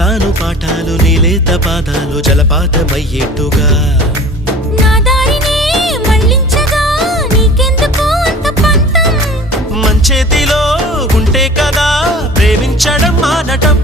చెబుతాను పాఠాలు నీలేత పాదాలు జలపాతమయ్యేట్టుగా నా దారినే మళ్ళించగా నీకెందుకు అంత పంతం మంచేతిలో ఉంటే కదా ప్రేమించడం మానటం